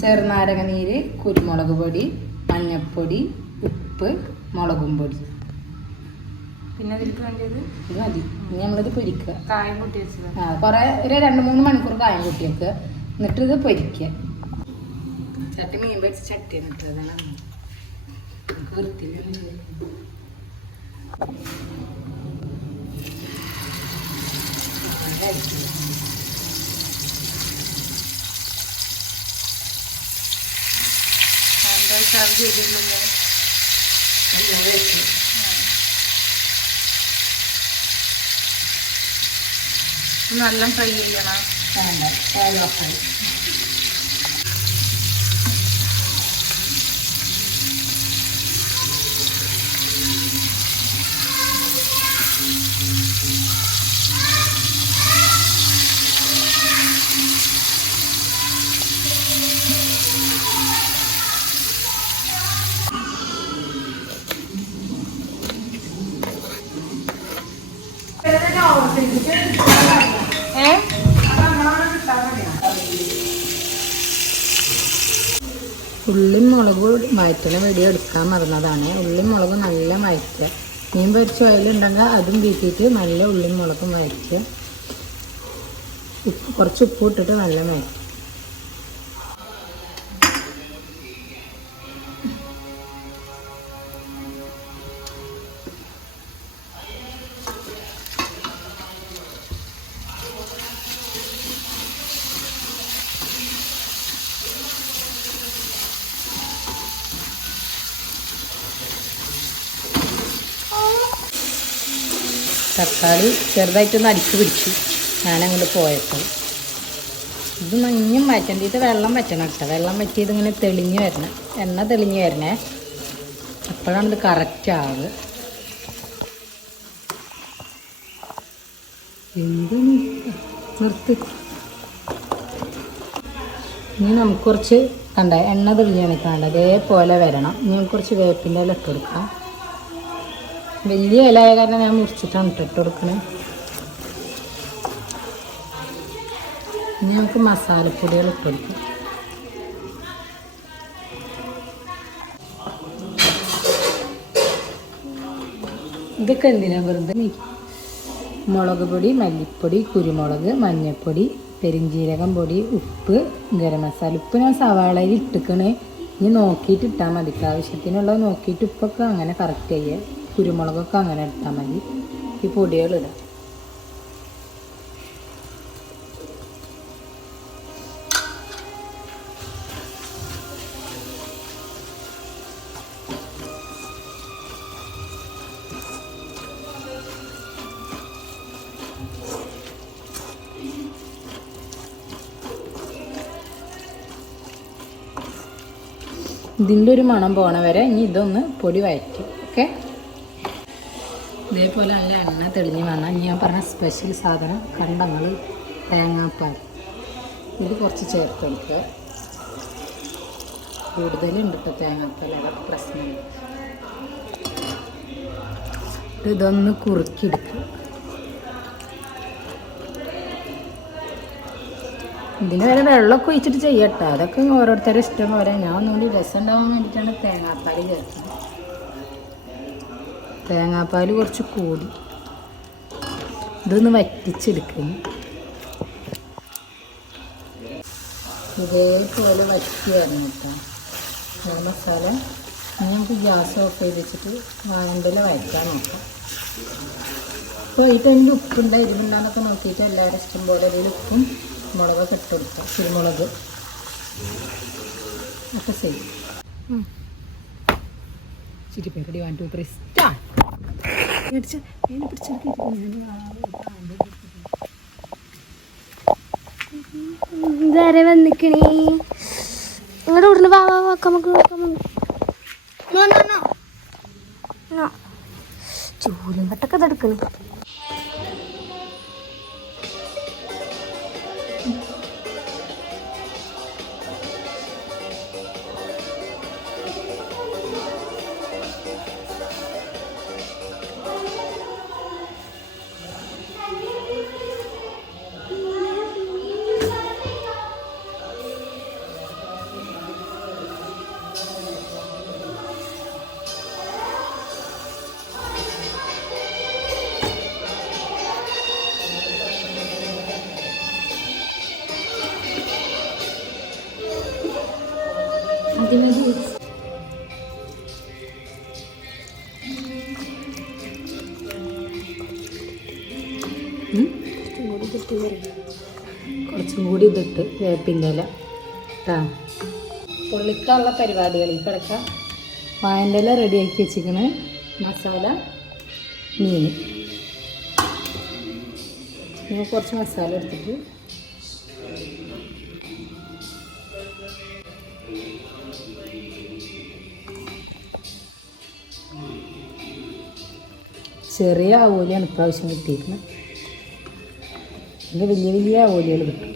ചെറുനാരങ്ങ നീര്, കുരുമുളക് പൊടി, മഞ്ഞൾപ്പൊടി, ഉപ്പ്, മുളകും പൊടി. പിന്നെ അതിലേക്ക് വേണ്ടത് ഇത് മതി. ഇനി നമ്മളിത് പൊരിക്കുക. കായം കൂട്ടി വെച്ചത് കുറേ ഒരു 2-3 മണിക്കൂർ കായം കൂട്ടി വെക്കുക. എന്നിട്ട് ഇത് പൊരിക്കുക. ചട്ടി മീൻ പൊരിച്ച ചട്ടി എന്നിട്ട് അതാണ് വൃത്തിയില്ല. സർവ് ചെയ്തില്ലേ നല്ല ഫ്രൈ ചെയ്യണം. ഉള്ളിയും മുളകും വയറ്റുന്ന വീഡിയോ എടുക്കാൻ മറന്നതാണ്. ഉള്ളിയും മുളകും നല്ല വയറ്റുക. മീൻ പൊരിച്ച ഓയിലുണ്ടെങ്കിൽ അതും വീട്ടിയിട്ട് നല്ല ഉള്ളിയും മുളകും വയറ്റുക. കുറച്ച് ഉപ്പ് ഇട്ടിട്ട് നല്ല വയറ്റുക. തക്കാളി ചെറുതായിട്ടൊന്ന് അടിക്ക് പിടിച്ചു ഞാനങ്ങോട്ട് പോയപ്പോൾ. ഇത് മഞ്ഞും വറ്റണ്ടിയിട്ട് വെള്ളം വറ്റണം കേട്ടോ. വെള്ളം വറ്റിയത് ഇങ്ങനെ തെളിഞ്ഞ് വരണം, എണ്ണ തെളിഞ്ഞ് വരണേ. അപ്പോഴാണ് ഇത് കറക്റ്റ് ആവുക. എന്ത് നിർത്തി. ഇനി നമുക്ക് കുറച്ച് കണ്ട എണ്ണ തെളിഞ്ഞാണ് കണ്ട അതേപോലെ വരണം. ഇനി നമുക്ക് കുറച്ച് വേപ്പിൻ്റെ ഇല ഇട്ട് കൊടുക്കാം. വലിയ ഇലയായ കാരണം ഞാൻ മുറിച്ചിട്ടാണ് ഇട്ട് കൊടുക്കണേ. ഇനി നമുക്ക് മസാലപ്പൊടികൾ ഇട്ട് കൊടുക്കാം. ഇതൊക്കെ എന്തിനാ വെറുതെ മുളക് പൊടി, മല്ലിപ്പൊടി, കുരുമുളക്, മഞ്ഞൾപ്പൊടി, പെരിഞ്ജീരകം പൊടി, ഉപ്പ്, ഗരം മസാല. ഉപ്പ് ഞാൻ സവാളയിൽ ഇട്ടിക്കണേ. ഇനി നോക്കിയിട്ട് ഇട്ടാൽ മതി. ആവശ്യത്തിനുള്ളത് നോക്കിയിട്ട് ഉപ്പൊക്കെ അങ്ങനെ കറക്റ്റ് ചെയ്യുക. കുരുമുളകൊക്കെ അങ്ങനെ ഇട്ടാൽ മതി. ഈ പൊടികളിടാം. ഇതിൻ്റെ ഒരു മണം പോണ വരെ ഇനി ഇതൊന്ന് പൊടി വഴറ്റും. ഓക്കെ, ഇതേപോലെ നല്ല എണ്ണ തെളിഞ്ഞ് വന്നാൽ ഞാൻ പറഞ്ഞ സ്പെഷ്യൽ സാധനം കണ്ടങ്ങൾ തേങ്ങാപ്പാൽ. ഇത് കുറച്ച് ചേർത്ത് കൊടുക്കുക. കൂടുതലുണ്ട് കേട്ടോ തേങ്ങാപ്പാൽ, അതൊക്കെ പ്രശ്നമില്ല. ഇതൊന്ന് കുറുക്കിയെടുക്കുക. ഇതിന് വരെ വെള്ളമൊക്കെ ഒഴിച്ചിട്ട് ചെയ്യട്ടോ. അതൊക്കെ ഓരോരുത്തരുടെ ഇഷ്ടം പോലെ. ഞാൻ ഒന്നുകൂടി രസം ഉണ്ടാവാൻ വേണ്ടിയിട്ടാണ് തേങ്ങാപ്പാൽ ചേർത്തത്. തേങ്ങാപ്പാൽ കുറച്ച് കൂടി. ഇതൊന്ന് വറ്റിച്ചെടുക്കുന്നു. ഇതേപോലെ വറ്റി വരണം കേട്ടോ മസാല. നമുക്ക് ഗ്യാസ് ഓഫ് ചെയ്ത് വെച്ചിട്ട് വാഴണ്ടിൽ വഴറ്റാൻ നോക്കാം. അപ്പോൾ അതിൽ അതിൻ്റെ ഉപ്പുണ്ടായിരുന്നില്ലാന്നൊക്കെ നോക്കിയിട്ട് എല്ലാവരും ഇഷ്ടം പോലെ അതിൽ ഉപ്പും മുളകൊക്കെ ഇട്ട് കൊടുക്കുക. കുരുമുളക് ഒക്കെ ചെയ്യും. ചിരി പേരടി 1 2 3 സ്റ്റാർട്ട്. ഇതാരെ വന്നിക്കണേ. നിങ്ങളുടെ ഇവിടുന്ന് വാക്കാം. നമുക്ക് ചൂലും കട്ടൊക്കെ ഇതെടുക്കണേ. കുറച്ചും കൂടി ഇതിട്ട് വേപ്പിൻ്റെ ഇല കേട്ടോ. പൊള്ളിക്കാനുള്ള പരിപാടികളിൽ കിടക്കാം. വാഴൻ്റെ ഇല റെഡിയാക്കി വെച്ചിരിക്കണ മസാല മീൻ. ഇനി കുറച്ച് മസാല എടുത്തിട്ട് ചെറിയ ആവോലിയാണ് ഇപ്രാവശ്യം കിട്ടിയിരിക്കുന്നത്. ഇതിൽ വലിയ വലിയ ആവോലികൾ കിട്ടും.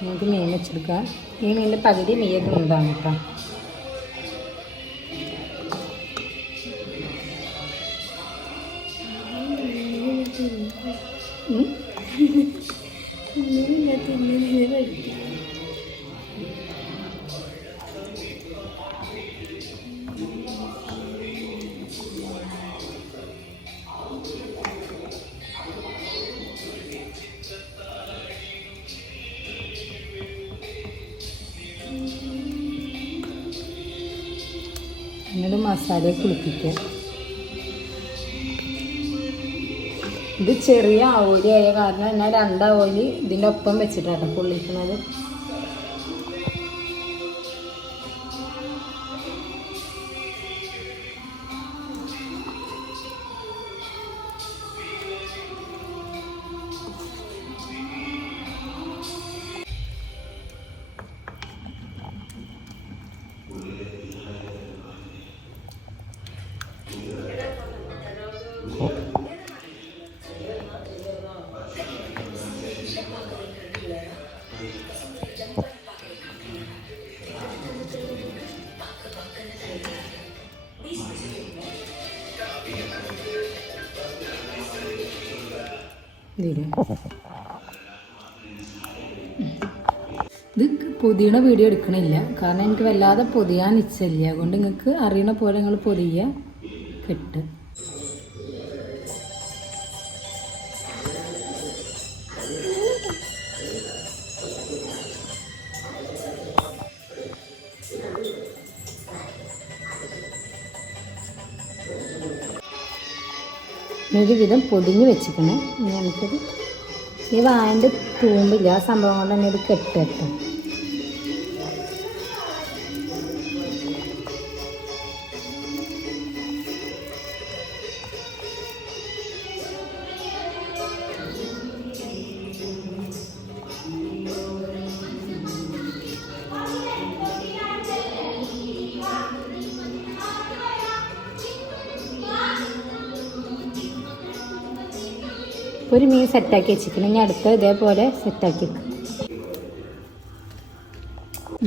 നമുക്ക് മീൻ വെച്ചെടുക്കാം. ഈ മീനിൻ്റെ പകുതി മീയൊക്കെ ഉണ്ടാകും കേട്ടോ. എന്നിട്ട് മസാലയെ കുളിപ്പിക്കുക. ഇത് ചെറിയ ആവോലി ആയ കാരണം ഞാൻ 2 ആവോലി ഇതിൻ്റെ ഒപ്പം വെച്ചിട്ടാണ് പൊള്ളിക്കുന്നത്. ഇത് പൊതിയണ വീഡിയോ എടുക്കണില്ല കാരണം എനിക്ക് വല്ലാതെ പൊതിയാൻ ഇച്ഛയില്ല. അതുകൊണ്ട് നിങ്ങൾക്ക് അറിയണ പോലെ നിങ്ങൾ പൊതിയുക, കെട്ട്. ഒരു വിധം പൊതിഞ്ഞ് വെച്ചിക്കണേ. ഇനി നമുക്കത് ഈ വായൻ്റെ തൂമ്പില്ല, ആ സംഭവം കൊണ്ട് തന്നെ ഇത് കെട്ടിട്ടോ. ഒരു മീൻ സെറ്റാക്കി വെച്ചിരിക്കണം. ഇനി അടുത്ത ഇതേപോലെ സെറ്റാക്കി വെക്കും.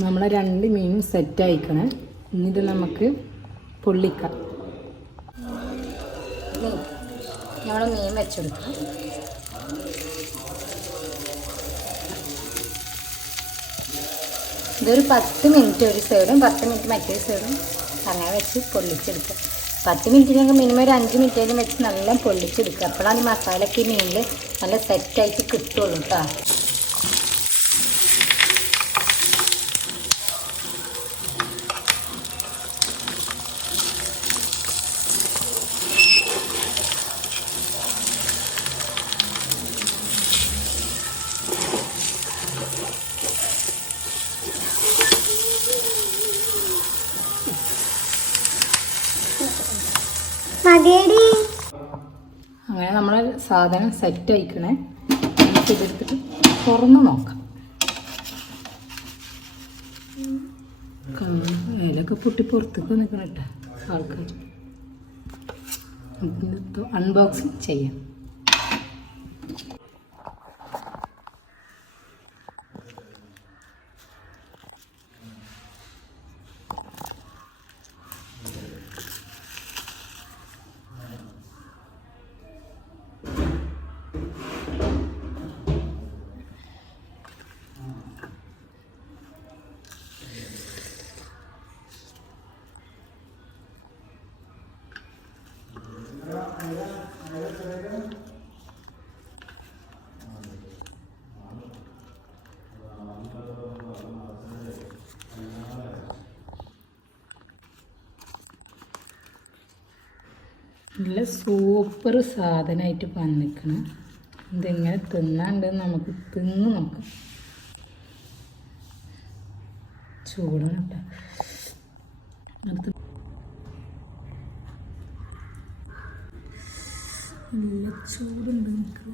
നമ്മളെ 2 മീനും സെറ്റായിക്കണം. എന്നിട്ട് നമുക്ക് പൊള്ളിക്കാം. നമ്മൾ മീൻ വെച്ചെടുക്കാം. ഇതൊരു 10 മിനിറ്റ് ഒരു സൈഡും 10 മിനിറ്റ് മറ്റേ സൈഡും അങ്ങനെ വെച്ച് പൊള്ളിച്ചെടുക്കുക. 10 മിനിറ്റിനൊക്കെ മിനിമം ഒരു 5 മിനിറ്റേലും വെച്ച് നല്ല പൊള്ളിച്ചെടുക്കുക. അപ്പോഴാണ് ഈ മസാലയ്ക്ക് ഈ മീനിൽ നല്ല സെറ്റായിട്ട് കിട്ടുള്ളൂ കേട്ടോ. അങ്ങനെ നമ്മളെ സാധനം സെറ്റ് ആയിക്കണേ. നമുക്ക് ഇതെടുത്തിട്ട് തുറന്ന് നോക്കാം. ഇലൊക്കെ പൊട്ടി പുറത്തേക്ക് നിൽക്കണം കേട്ടോ ആൾക്കാർ. അൺബോക്സിങ് ചെയ്യാം. നല്ല സൂപ്പർ സാധനമായിട്ട് വന്നിക്കണം. ഇതെങ്ങനെ തിന്നാണ്ട് നമുക്ക് തിന്ന് നോക്കാം. ചൂടുന്ന കേട്ടോ. അടുത്ത് നല്ല ചൂടുണ്ട് നമുക്ക്.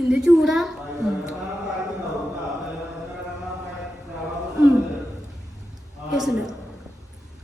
എന്ത് ചൂടാ. കേസുണ്ട്.